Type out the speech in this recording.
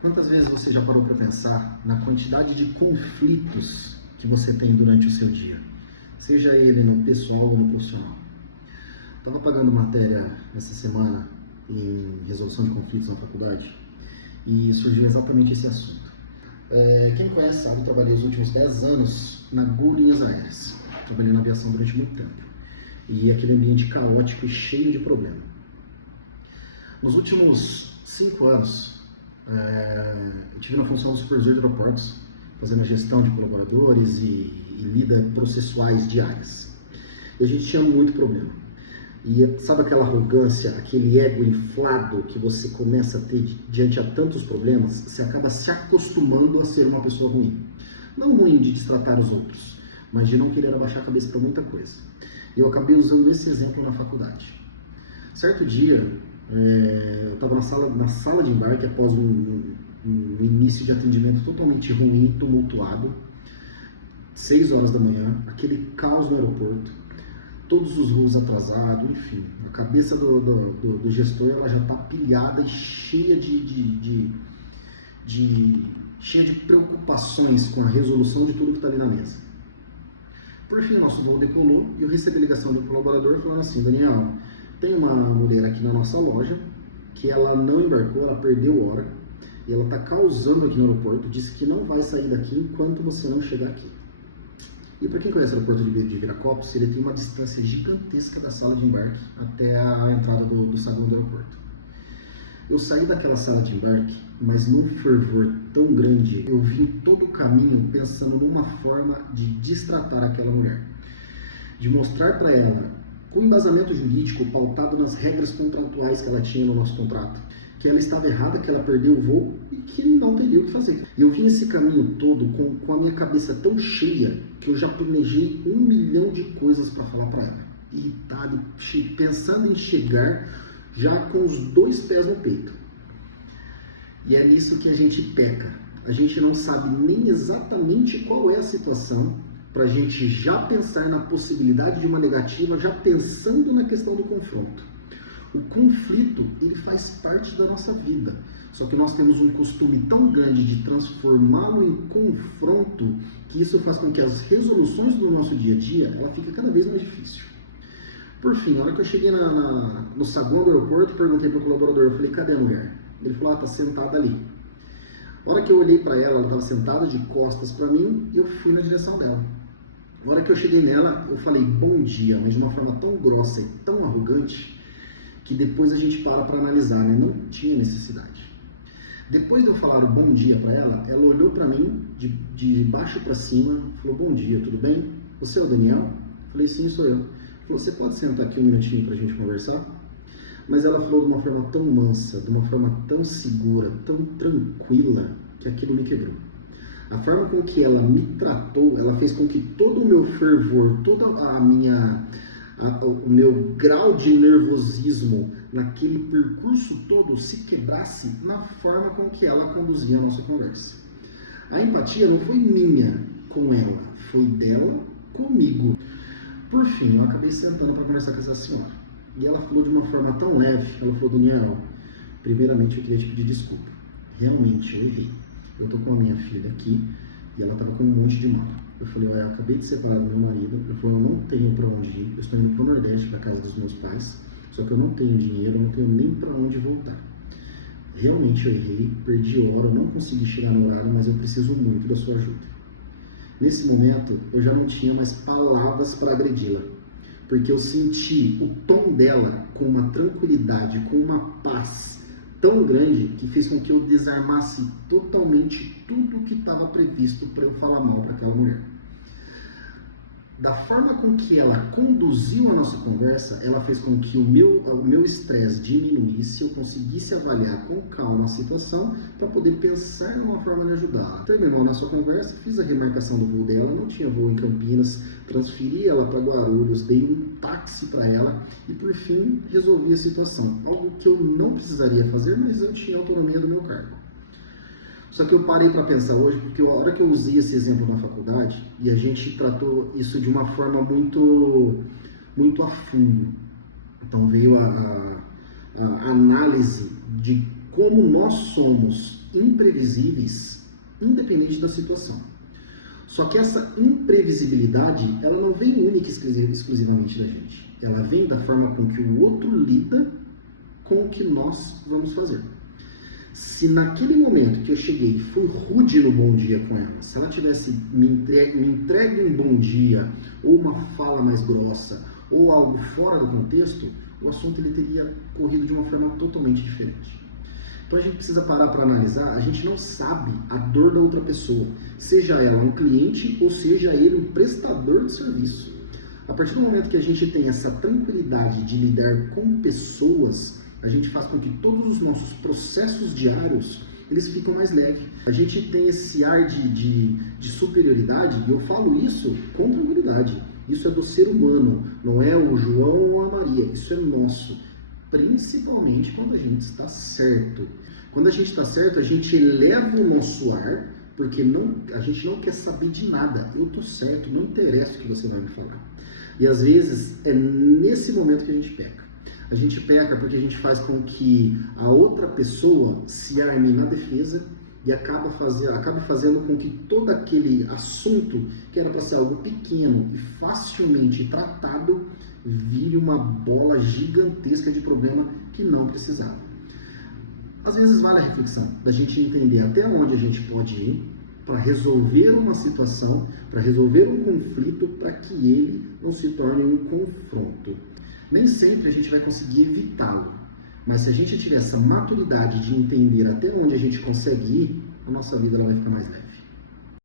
Quantas vezes você já parou para pensar na quantidade de conflitos que você tem durante o seu dia? Seja ele no pessoal ou no profissional. Estava pagando matéria essa semana em resolução de conflitos na faculdade e surgiu exatamente esse assunto. Quem me conhece sabe, eu trabalhei os últimos 10 anos na Gol Linhas Aéreas. Trabalhei na aviação durante muito tempo. E aquele ambiente caótico e cheio de problema. Nos últimos 5 anos, eu tive na função do supervisor de aeroportos, fazendo a gestão de colaboradores e lida processuais diárias. E a gente tinha muito problema. E sabe aquela arrogância, aquele ego inflado que você começa a ter diante a tantos problemas, você acaba se acostumando a ser uma pessoa ruim. Não ruim de destratar os outros, mas de não querer abaixar a cabeça para muita coisa. E eu acabei usando esse exemplo na faculdade. Certo dia, eu estava na sala de embarque após um início de atendimento totalmente ruim, tumultuado, 6 horas da manhã, aquele caos no aeroporto, todos os voos atrasados, enfim, a cabeça do gestor ela já está pilhada e cheia cheia de preocupações com a resolução de tudo que está ali na mesa. Por fim, o nosso voo decolou e eu recebi a ligação do colaborador falando assim: Daniel, tem uma mulher aqui na nossa loja que ela não embarcou, ela perdeu hora e ela está causando aqui no aeroporto, disse que não vai sair daqui enquanto você não chegar aqui. E para quem conhece o aeroporto de Viracopos, ele tem uma distância gigantesca da sala de embarque até a entrada do saguão do aeroporto. Eu saí daquela sala de embarque, mas num fervor tão grande, eu vim todo o caminho pensando numa forma de destratar aquela mulher, de mostrar para ela, com embasamento jurídico pautado nas regras contratuais que ela tinha no nosso contrato, que ela estava errada, que ela perdeu o voo e que não teria o que fazer. E eu vim esse caminho todo com a minha cabeça tão cheia que eu já planejei 1 milhão de coisas para falar para ela. Irritado, pensando em chegar já com os 2 pés no peito. E é nisso que a gente peca. A gente não sabe nem exatamente qual é a situação para a gente já pensar na possibilidade de uma negativa, já pensando na questão do confronto. O conflito, ele faz parte da nossa vida, só que nós temos um costume tão grande de transformá-lo em confronto, que isso faz com que as resoluções do nosso dia a dia, ela fique cada vez mais difícil. Por fim, na hora que eu cheguei no saguão do aeroporto, perguntei para o colaborador, eu falei, cadê a mulher? Ele falou, está sentada ali. Na hora que eu olhei para ela estava sentada de costas para mim, e eu fui na direção dela. Na hora que eu cheguei nela, eu falei, bom dia, mas de uma forma tão grossa e tão arrogante, que depois a gente para analisar, né? Não tinha necessidade. Depois de eu falar o bom dia para ela olhou para mim de baixo para cima, falou, bom dia, tudo bem? Você é o Daniel? Eu falei, sim, sou eu. Falou, você pode sentar aqui um minutinho para a gente conversar? Mas ela falou de uma forma tão mansa, de uma forma tão segura, tão tranquila, que aquilo me quebrou. A forma com que ela me tratou, ela fez com que todo o meu fervor, toda o meu grau de nervosismo naquele percurso todo se quebrasse na forma com que ela conduzia a nossa conversa. A empatia não foi minha com ela, foi dela comigo. Por fim, eu acabei sentando para conversar com essa senhora. E ela falou de uma forma tão leve, ela falou, Daniel, primeiramente eu queria te pedir desculpa. Realmente, eu errei. Eu tô com a minha filha aqui e ela tava com um monte de mala. Eu falei, eu acabei de separar do meu marido, eu falei, eu não tenho para onde ir, eu estou indo para o Nordeste, para casa dos meus pais, só que eu não tenho dinheiro, eu não tenho nem para onde voltar. Realmente eu errei, perdi hora, eu não consegui chegar no horário, mas eu preciso muito da sua ajuda. Nesse momento, eu já não tinha mais palavras para agredi-la, porque eu senti o tom dela com uma tranquilidade, com uma paz tão grande que fez com que eu desarmasse totalmente tudo que estava previsto para eu falar mal para aquela mulher. Da forma com que ela conduziu a nossa conversa, ela fez com que o meu estresse diminuísse, eu conseguisse avaliar com calma a situação para poder pensar numa forma de ajudá-la. Terminou a nossa conversa, fiz a remarcação do voo dela, não tinha voo em Campinas, transferi ela para Guarulhos, dei um táxi para ela e por fim resolvi a situação. Algo que eu não precisaria fazer, mas eu tinha autonomia do meu cargo. Só que eu parei para pensar hoje, porque a hora que eu usei esse exemplo na faculdade, e a gente tratou isso de uma forma muito a fundo. Então veio a análise de como nós somos imprevisíveis, independente da situação. Só que essa imprevisibilidade, ela não vem única e exclusivamente da gente. Ela vem da forma com que o outro lida com o que nós vamos fazer. Se naquele momento que eu cheguei e fui rude no bom dia com ela, se ela tivesse me entregue um bom dia, ou uma fala mais grossa, ou algo fora do contexto, o assunto ele teria corrido de uma forma totalmente diferente. Então a gente precisa parar para analisar, a gente não sabe a dor da outra pessoa, seja ela um cliente ou seja ele um prestador de serviço. A partir do momento que a gente tem essa tranquilidade de lidar com pessoas, a gente faz com que todos os nossos processos diários eles ficam mais leves. A gente tem esse ar de superioridade, e eu falo isso com tranquilidade. Isso é do ser humano, não é o João ou a Maria, isso é nosso. Principalmente quando a gente está certo. Quando a gente está certo, a gente eleva o nosso ar, porque a gente não quer saber de nada. Eu estou certo, não interessa o que você vai me falar. E às vezes é nesse momento que a gente peca. A gente peca porque a gente faz com que a outra pessoa se arme na defesa e acaba fazendo com que todo aquele assunto, que era para ser algo pequeno e facilmente tratado, vire uma bola gigantesca de problema que não precisava. Às vezes vale a reflexão da gente entender até onde a gente pode ir para resolver uma situação, para resolver um conflito, para que ele não se torne um confronto. Nem sempre a gente vai conseguir evitá-lo, mas se a gente tiver essa maturidade de entender até onde a gente consegue ir, a nossa vida ela vai ficar mais leve.